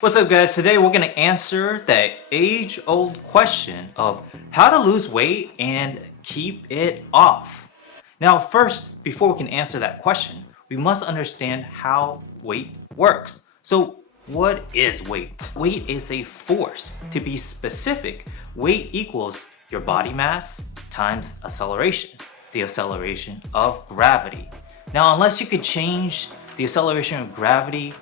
What's up guys? Today we're going to answer that age-old question of how to lose weight and keep it off. Now first, before we can answer that question, we must understand how weight works. So what is weight? Weight is a force. To be specific, weight equals your body mass times acceleration, the acceleration of gravity. Now unless you could change the acceleration of gravity,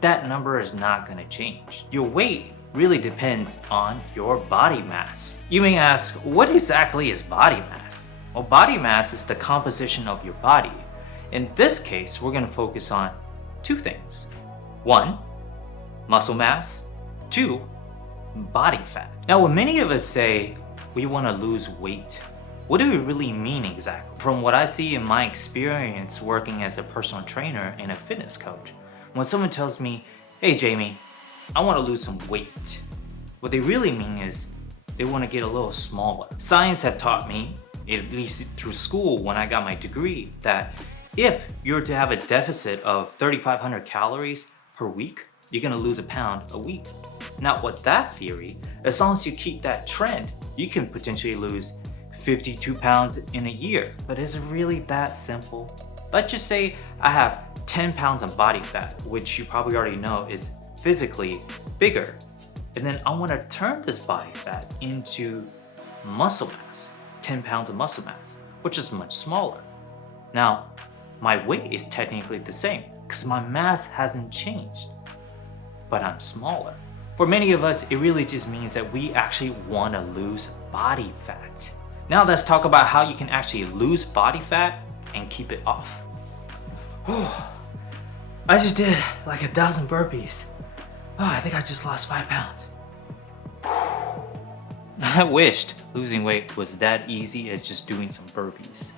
that number is not going to change. Your weight really depends on your body mass. You may ask, what exactly is body mass? Well, body mass is the composition of your body. In this case, we're going to focus on two things. One, muscle mass. Two, body fat. Now, when many of us say we want to lose weight, what do we really mean exactly? From what I see in my experience working as a personal trainer and a fitness coach, when someone tells me, hey Jamie, I want to lose some weight, what they really mean is they want to get a little smaller. Science have taught me, at least through school when I got my degree, that if you're to have a deficit of 3,500 calories per week, you're going to lose a pound a week. Now with that theory, as long as you keep that trend, you can potentially lose 52 pounds in a year. But is it really that simple? Let's just say I have 10 pounds of body fat, which you probably already know is physically bigger. And then I want to turn this body fat into muscle mass, 10 pounds of muscle mass, which is much smaller. Now, my weight is technically the same because my mass hasn't changed, but I'm smaller. For many of us, it really just means that we actually want to lose body fat. Now let's talk about how you can actually lose body fat and keep it off. I just did like 1,000 burpees. I think I just lost 5 pounds. I wished losing weight was that easy as just doing some burpees.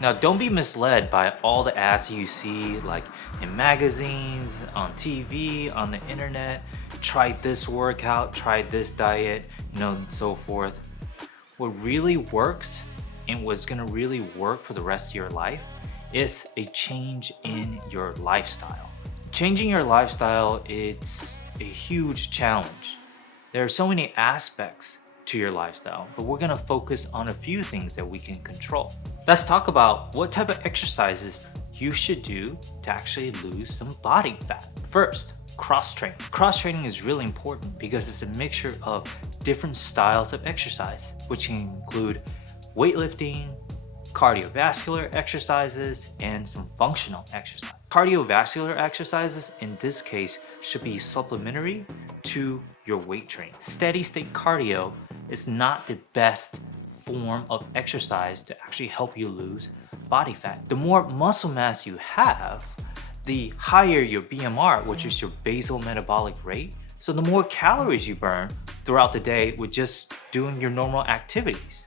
Now don't be misled by all the ads you see like in magazines, on TV, on the internet. Try this workout, try this diet, and so forth. What really works and what's gonna really work for the rest of your life is a change in your lifestyle. Changing your lifestyle, it's a huge challenge. There are so many aspects to your lifestyle, but we're gonna focus on a few things that we can control. Let's talk about what type of exercises you should do to actually lose some body fat. First, cross-training. Cross-training is really important because it's a mixture of different styles of exercise, which can include weightlifting, cardiovascular exercises, and some functional exercise. Cardiovascular exercises in this case should be supplementary to your weight training. Steady state cardio is not the best form of exercise to actually help you lose body fat. The more muscle mass you have, the higher your BMR, which is your basal metabolic rate. So the more calories you burn throughout the day with just doing your normal activities.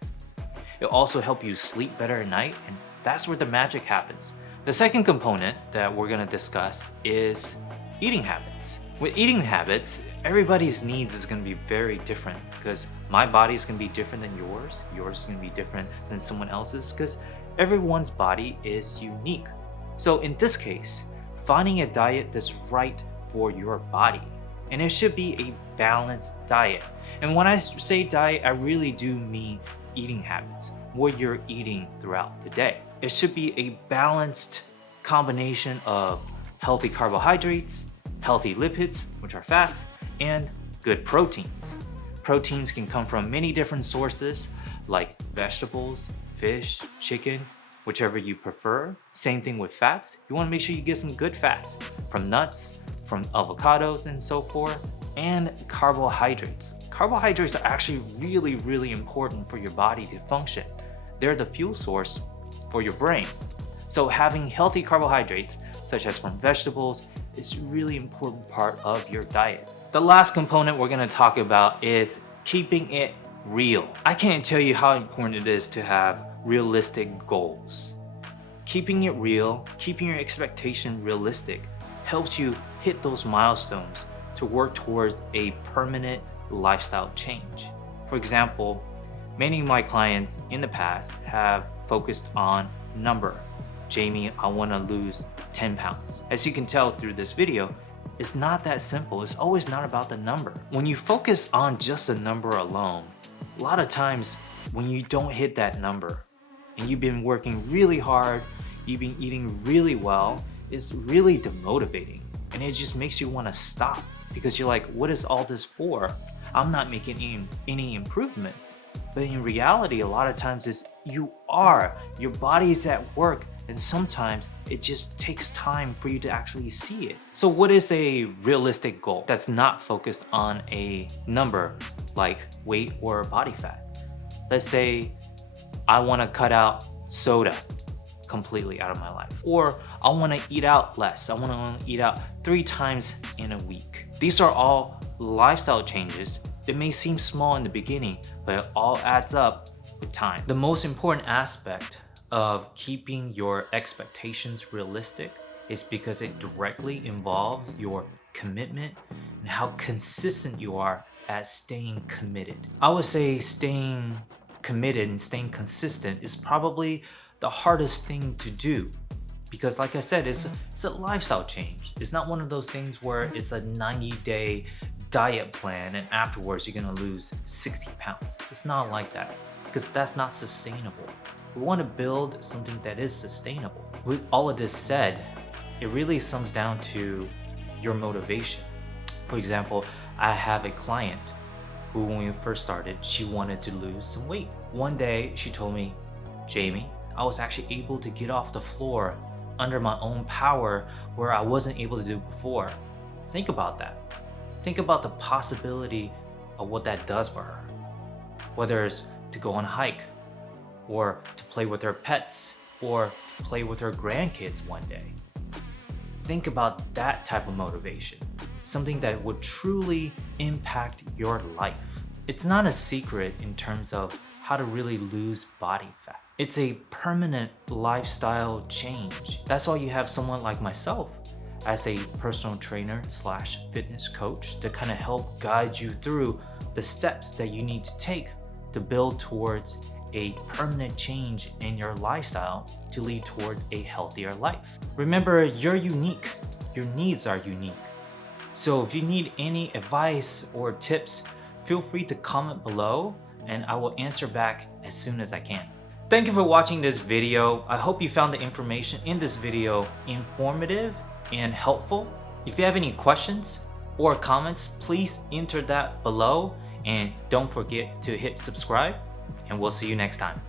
It'll also help you sleep better at night, and that's where the magic happens. The second component that we're gonna discuss is eating habits. With eating habits, everybody's needs is gonna be very different because my body is gonna be different than yours is gonna be different than someone else's because everyone's body is unique. So in this case, finding a diet that's right for your body. And it should be a balanced diet. And when I say diet, I really do mean eating habits, what you're eating throughout the day. It should be a balanced combination of healthy carbohydrates, healthy lipids, which are fats, and good proteins. Proteins can come from many different sources like vegetables, fish, chicken, whichever you prefer. Same thing with fats. You want to make sure you get some good fats from nuts, from avocados and so forth, and carbohydrates. Carbohydrates are actually really important for your body to function. They're the fuel source for your brain. So having healthy carbohydrates, such as from vegetables, is a really important part of your diet. The last component we're going to talk about is keeping it real. I can't tell you how important it is to have realistic goals. Keeping it real, keeping your expectation realistic, helps you hit those milestones to work towards a permanent lifestyle change. For example, many of my clients in the past have focused on number. Jamie, I want to lose 10 pounds. As you can tell through this video, It's not that simple. It's always not about the number. When you focus on just a number alone, a lot of times when you don't hit that number and you've been working really hard, you've been eating really well, it's really demotivating. And it just makes you want to stop because you're like, what is all this for? I'm not making any improvements. But in reality, a lot of times your body is at work, and sometimes it just takes time for you to actually see it. So what is a realistic goal that's not focused on a number like weight or body fat? Let's say I want to cut out soda completely out of my life, or I want to eat out less. I want to eat out 3 times in a week. These are all lifestyle changes. It may seem small in the beginning, but it all adds up with time. The most important aspect of keeping your expectations realistic is because it directly involves your commitment and how consistent you are at staying committed. I would say staying committed and staying consistent is probably the hardest thing to do, because like I said, it's a lifestyle change. It's not one of those things where it's a 90-day diet plan and afterwards you're gonna lose 60 pounds. It's not like that, because that's not sustainable. We want to build something that is sustainable. With all of this said, it really sums down to your motivation. For example, I have a client who, when we first started, she wanted to lose some weight. One day she told me, Jamie, I was actually able to get off the floor under my own power where I wasn't able to do before. Think about that. Think about the possibility of what that does for her. Whether it's to go on a hike, or to play with her pets, or play with her grandkids one day. Think about that type of motivation. Something that would truly impact your life. It's not a secret in terms of how to really lose body fat. It's a permanent lifestyle change. That's why you have someone like myself as a personal trainer / fitness coach to kind of help guide you through the steps that you need to take to build towards a permanent change in your lifestyle to lead towards a healthier life. Remember, you're unique. Your needs are unique. So if you need any advice or tips, feel free to comment below and I will answer back as soon as I can. Thank you for watching this video. I hope you found the information in this video informative and helpful. If you have any questions or comments, please enter that below and don't forget to hit subscribe, and we'll see you next time.